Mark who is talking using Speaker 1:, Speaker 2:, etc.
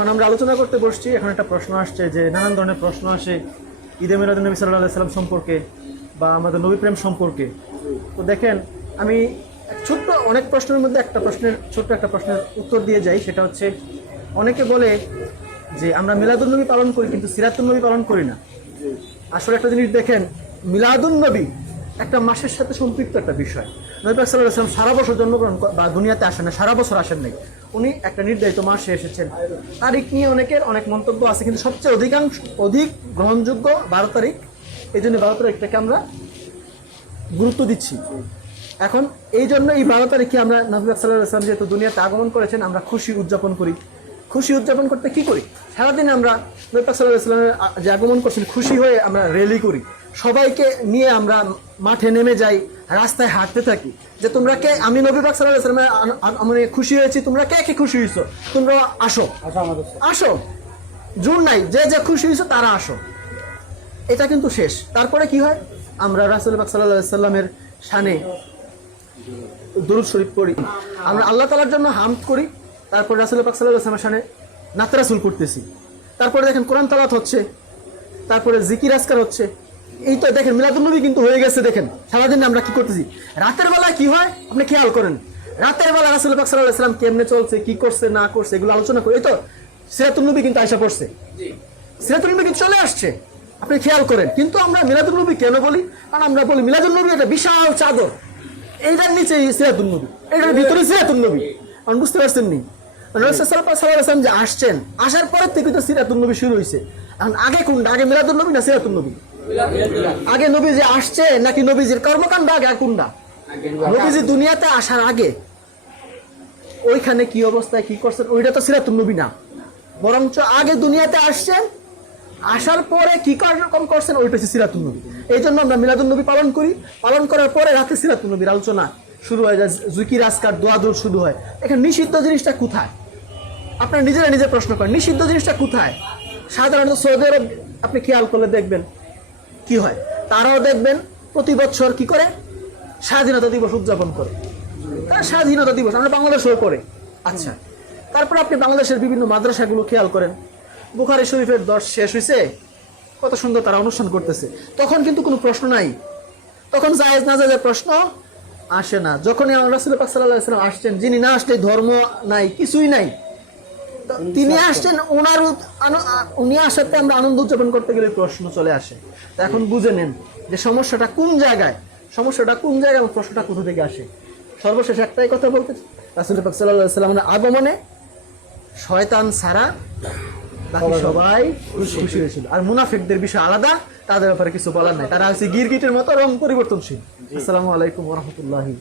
Speaker 1: এখন আমরা আলোচনা করতে বসছি, এখন একটা প্রশ্ন আসছে যে নানান ধরনের প্রশ্ন আসে ঈদে মিলাদ নবী সাল্লাহ সাল্লাম সম্পর্কে বা আমাদের নবী প্রেম সম্পর্কে। তো দেখেন, আমি ছোট্ট অনেক প্রশ্নের মধ্যে একটা প্রশ্নের, ছোট্ট একটা প্রশ্নের উত্তর দিয়ে যাই, সেটা হচ্ছে, অনেকে বলে যে আমরা মিলাদুন্নবী পালন করি কিন্তু সিরাতুন্নবী পালন করি না। আসলে একটা জিনিস দেখেন মিলাদুন্নবী একটা মাসের সাথে সম্পৃক্ত একটা বিষয়। নবী আলাইহি ওয়াসাল্লাম সারা বছর জন্মগ্রহণ বা দুনিয়াতে আসেন না সারা বছর আসেন নাই। উনি একটা নির্ধারিত মাসে এসেছেন। তারিখ নিয়ে অনেকের অনেক মন্তব্য আছে, কিন্তু সবচেয়ে অধিকাংশ, অধিক গ্রহণযোগ্য বারো তারিখ। এই জন্য বারো তারিখটাকে আমরা গুরুত্ব দিচ্ছি। এখন এই জন্য এই বারো তারিখে আমরা নবী সাল্লাহ ইসলাম যেহেতু দুনিয়াতে আগমন করেছেন, আমরা খুশি উদযাপন করি। খুশি উদযাপন করতে কি করি? সারাদিন আমরা নবী পাক সাল্লাল্লাহু আলাইহি ওয়াসাল্লামের আ- যে আগমন করছেন খুশি হয়ে আমরা র্যালি করি। সবাইকে নিয়ে আমরা মাঠে নেমে যাই রাস্তায় হাঁটতে থাকি। যে তোমরা কে? আমি নবী পাক আ- মানে খুশি হয়েছি তোমরা কে কে খুশি হয়েছো? তোমরা আসো। আসো জোর নাই যে যে খুশি হয়েছো তারা আসো। এটা কিন্তু শেষ। তারপরে কি হয়? আমরা রাসুল পাক সাল্লাহ সাল্লামের শানে দরুদ শরীফ পড়ি। আমরা আল্লাহ তালার জন্য হামদ করি। তারপর রাসুল পাক সাল্লাহ সাল্লামের শানে নাতরাসুল করতেছি। তারপরে দেখেন কোরআন তালাত হচ্ছে তারপরে জিকির আজকার হচ্ছে। এই তো দেখেন মিলাদুল্নবী কিন্তু হয়ে গেছে দেখেন। সারাদিন আমরা কি করতেছি? রাতের বেলায় কি হয়? আপনি খেয়াল করেন। রাতের বেলা রাসুল পাক সাল্লাহ সাল্লাম কেমনে চলছে কি করছে না করছে এগুলো আলোচনা করি এই তো সিরাতুল্নবী কিন্তু আয়সা পড়ছে। সিরাতুল নবী কিন্তু চলে আসছে। আপনি খেয়াল করেন। কিন্তু আমরা মিলাদুল নবী কেন বলি? কারণ আমরা বলি মিলাদুল নবী একটা বিশাল চাদর। এইটার নিচে সিরাতুল নবী। এটার ভিতরে সিরাতুল নবী। আপনি বুঝতে পারছেন নি? রসুলাম যে আসছেন, আসার পরের থেকে তো সিরাতুল নবী শুরু হয়েছে এখন আগে কোনটা, আগে মিলাদুল নবী না সিরাতুল নবী? আগে নবী যে আসছে নাকি নবীজির কর্মকাণ্ড আগে কোনটা? নবীজি দুনিয়াতে আসার আগে। ওইখানে কি অবস্থায় কি করছেন, ওইটা তো সিরাতুল নবী না। বরঞ্চ আগে দুনিয়াতে আসছেন আসার পরে কি কার্যক্রম করছেন, ওইটা হচ্ছে সিরাতুল নবী। এই জন্য আমরা মিলাদুল নবী পালন করি। পালন করার পরে রাতে সিরাতুল নবীর আলোচনা শুরু হয়ে জুকির আজকার দোয়াদুর শুরু হয়। এখানে নিষিদ্ধ জিনিসটা কোথায়? আপনার নিজেরা নিজে প্রশ্ন করেন, নিষিদ্ধ জিনিসটা কোথায়? সাধারণত সৌদি আরব আপনি খেয়াল করলে দেখবেন কি হয়। তারাও দেখবেন প্রতি বছর কি করে? স্বাধীনতা দিবস উদযাপন করে। তার স্বাধীনতা দিবস, আমরা বাংলাদেশেও করে। আচ্ছা তারপর আপনি বাংলাদেশের বিভিন্ন মাদ্রাসাগুলো খেয়াল করেন। বুখারি শরীফের দশ শেষ হয়েছে কত সুন্দর তারা অনুষ্ঠান করতেছে। তখন কিন্তু কোনো প্রশ্ন নাই। তখন জায়েজ না জায়েজের প্রশ্ন আসে না। যখনই আমার রাসুল পাক সাল্লাহ আসছেন, যিনি না আসলে ধর্ম নাই, কিছুই নাই। তিনি আসছেন ওনার উনি আসাতে আমরা আনন্দ উদযাপন করতে গেলে প্রশ্ন চলে আসে। তো এখন বুঝে নেন যে সমস্যাটা কোন জায়গায় সমস্যাটা কোন জায়গায় এবং প্রশ্নটা কোথা থেকে আসে। সর্বশেষ একটাই কথা বলতে রাসুল পাক সাল্লাহ সাল্লামের আগমনে শয়তান ছাড়া বাকি সবাই খুশি হয়েছিল। আর মুনাফিকদের বিষয় আলাদা তাদের ব্যাপারে কিছু বলার নাই। তারা হচ্ছে গিরগিটের মতো রং পরিবর্তনশীল। আসসালামু আলাইকুম রহমতুল্লাহি